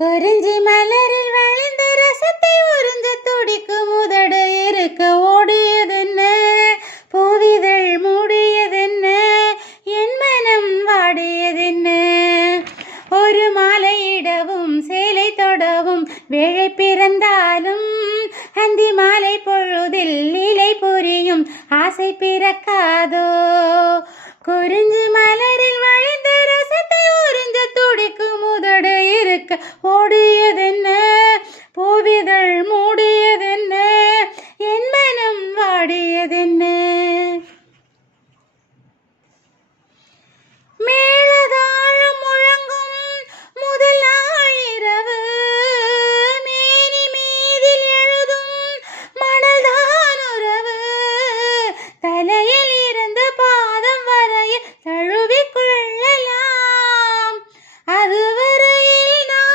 குறிஞ்சி மலரில் வளைந்த ரசத்தை உறிஞ்ச துடிக்கும் உதடு இருக்க ஓடியதென்ன, பூவிதழ் மூடியதென்ன, என் மனம் வாடியதென்ன. ஒரு மாலையிடவும் சேலை தொடவும் வேளை பிறந்தாலும் அந்தி மாலை பொழுதில் லீலை புரியும் ஆசை பிறக்காதோ. குறிஞ்சி மலரில் வளைந்த ரசத்தை உறிஞ்ச துடிக்கும் உதடு இருக்க ஓடியதென்ன, பூவிதழ் மூடியதென்ன, என் மனம் வாடியதென்ன. மேளதாளம் முழங்கும் முதல் நாள் இரவு, மேனி மீதில் எழுதும் மணல்தான் உறவு, தலையில் இருந்து பாதம் வரையில் தழுவிக் கொள்ளலாம், அதுவரையில் நான்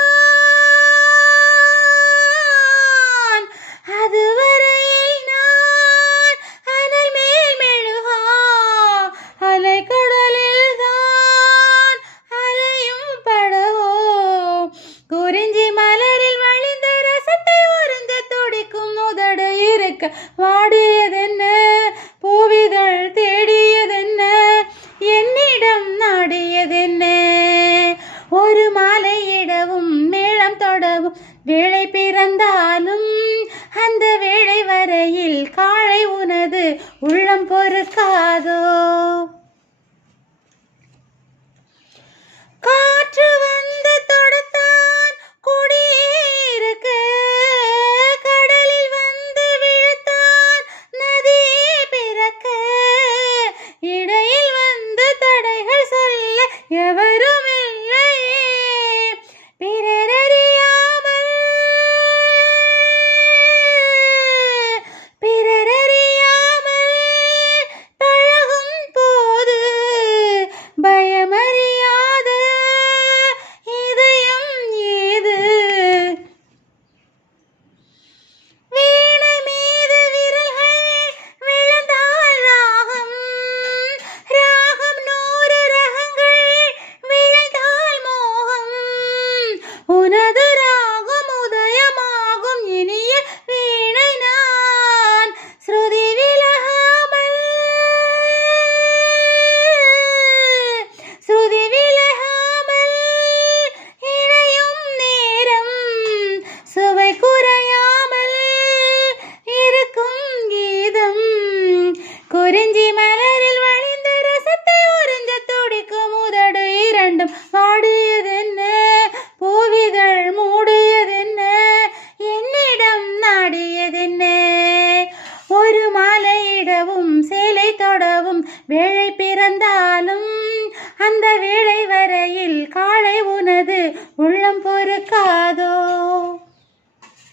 அனல் மேல் மெழுகா அலை கடலில் தான் அலையும் படகோ. குறிஞ்சி மலரில் வழிந்த ரசத்தை உறிஞ்ச துடிக்கும் உதடு இருக்க வாடியதென்ன, பூவிதழ் தேடியதென்ன, என்னிடம் நாடியதென்ன. ஒரு மாலையிடவும் மேளம் தொடவும் வேளை பிறந்தாலும் அந்த வேளை வரையில் காலை உனது உள்ளம் பொறுக்காதோ. காற்று வந்து தொடுத்தான் குடியிருக்க, கடலில் வந்து விழுத்தான் நதியே பிறக்க, இடையில் வந்து தடைகள் சொல்ல எவரும் இல்லையே, பிறரறியாமல் பழகும் போது பயமறியாத இதயம் ஏது. வீணை மீது விரல்கள் விழுந்தால் ராகம், ராகம் 100 ரகங்கள் விளைந்தால் மோகம், உனது ராகம் உதயமாகும் இனிய வீணை நான் ஸ்ருதி விலகாமல் இணையும் நேரம் சுவை குறையாமல் இருக்கும் கீதம். குறிஞ்சி மலரில் வழிந்த ரசத்தை உறிஞ்ச துடிக்கும் உதடு இரண்டும் வாடியதென்ன, பூவிதழ் மூடியதென்ன, என்னிடம் நாடியதென்ன. ஒரு மாலையிடவும் சேலை தொடவும் வேளை பிறந்தாலும் அந்த வேளை வரையில் காலை உனது உள்ளம்